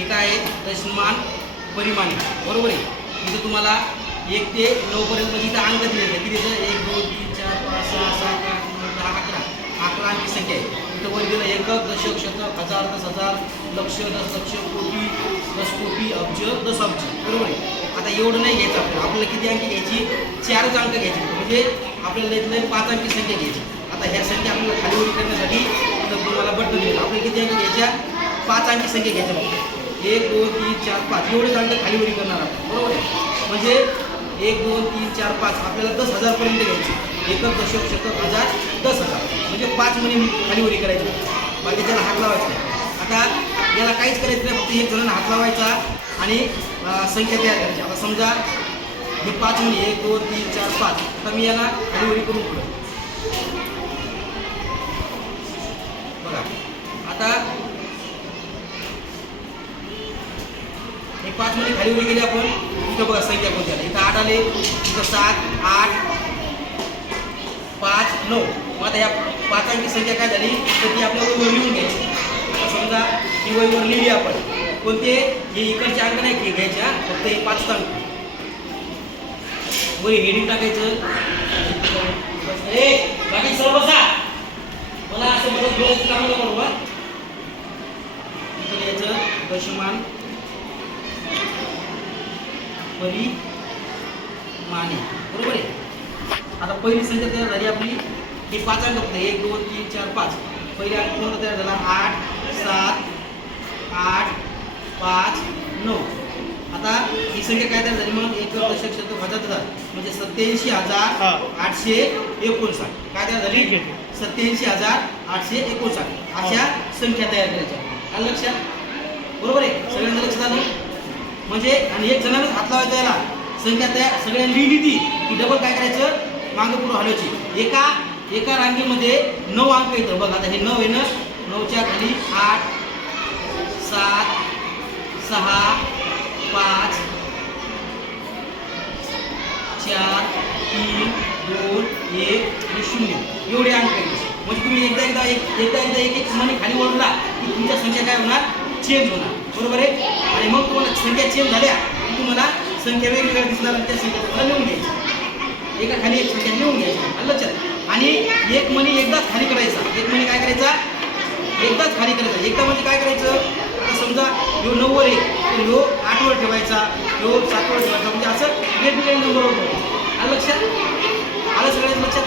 हे काय आहे दशमान परिमाणी, बरोबर आहे. इथं तुम्हाला 1 ते 9 पर्यंत म्हणजे इथं अंक दिलेले आहेत. किती येतं 1 2 3 4 5 6 7 8 9 10 11 अंकी संख्या आहे. इथं वर दिलं एकक, दशक, शतक, हजार, 10,000, लक्ष, 10,00,000, कोटी, 10 कोटी, अब्ज, 10 अब्ज, बरोबर आहे. आता एवढं नाही घ्यायचं आपल्याला किती अंकी घ्यायची 4च अंक घ्यायची, म्हणजे आपल्याला इथलं 5 अंकी संख्या घ्यायची. आता ह्या संख्या आपल्याला खालीवरी करण्यासाठी इथं तुम्हाला बटन दिलं. आपल्याला किती अंकी घ्यायच्या 5 अंकी संख्या घ्यायच्या फक्त 1 2 3 4 5 एवढेच अंक खालीवरी करणार आपण, बरोबर आहे. म्हणजे 1 2 3 4 5 आपल्याला 10,000 पर्यंत घ्यायची. एकक, दशक, शतक, हजार, 10,000 म्हणजे 5 म्हणे खालीवरी करायची. बाकीच्याला हात लावायचा नाही. आता याला काहीच करायचं नाही, फक्त एक जणांना हात लावायचा आणि संख्या तयार करायची. आता समजा हे 5 म्हणे 1 2 3 4 5. आता मी याला खालीवरी करून पुढं बघा. आता हे 5 म्हणे खालीवरी गेले आपण. इथं बघा संख्या कोणत्या इथं 8 आले, इथं 7 8 5 9. मग आता या 5 अंकी संख्या काय झाली तर ती आपल्या वहीवर लिहून घ्यायची. समजा ही वहीवर लिहिली आपण. कोणते हे इकडचे अंक नाही घ्यायचे, फक्त हे 5 अंक वही हेडिंग टाकायचं. बाकी सर्व बसा, मला असं बरोबर बोलायचं काम नका करू. इथं याचं दशमान परिमाणी, बरोबर आहे. आता पहिली संख्या तयार झाली आपली. हे 5 अंक फक्त 1 2 3 4 5. पहिला अंक कोणता तयार झाला 8 7 8 5 9. आता ही संख्या काय तयार झाली मग एकक, दशक, शतक, हजार, 1000 म्हणजे 87,859. काय तयार झाली 87,859. अशा संख्या तयार करायच्या. आलं लक्षात, बरोबर आहे. सगळ्यांचं लक्षात आलं. म्हणजे आणि एक जणांनाच हात लावायचा याला. संख्या तयार सगळ्यांनी लिहिली ती डबल काय करायचं मागं पुढं हलवायची. एका रांगेमध्ये 9 अंक येतं बघा. आता हे 9 आहे ना, 9च्या खाली 8 7 6 5 4 3 2 1 आणि 0 एवढे अंक आहेत. म्हणजे तुम्ही एकदा एक म्हणे खाली वळला की तुमच्या संख्या काय होणार चेंज होणार, बरोबर आहे. आणि मग तुम्हाला संख्या चेंज झाल्या की तुम्हाला संख्या वेगवेगळ्या दिसणार आणि त्या संख्या तुम्हाला लिहून घ्यायची. एका खाली एक संख्या लिहून घ्यायची, लक्षात. आणि एक मनी एकदाच खाली करायचा. एक मनी काय करायचा एकदाच खाली करायचा. एकदा म्हणजे काय करायचं आता समजा ह्यो 9 वर आहे तर ह्यो 8 वर ठेवायचा, ह्यो 7 वर ठेवायचा. म्हणजे असं वेगवेगळ्या नंबरवर ठेवायचं. आलं लक्षात, आलं सगळ्यांच्या लक्षात.